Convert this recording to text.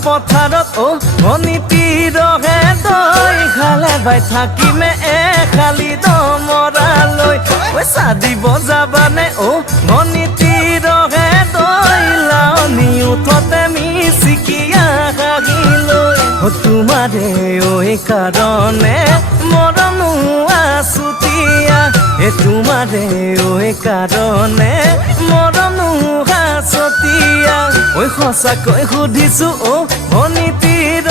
পথাৰত ভনীতিৰহে দৈ খালে বাই থাকিমে খালি দমৰালৈ চাদিব যাবানে ভনীতিৰহে দৈ লাৱনি উঠতে মিচিকিয়া হাগিলৈ তোমাৰে কাৰণে মৰমো আছুতীয়া তোমাৰে কাৰণে মৰমো আছতীয়া সঁচাকৈ সুধিছো ভনীতিৰ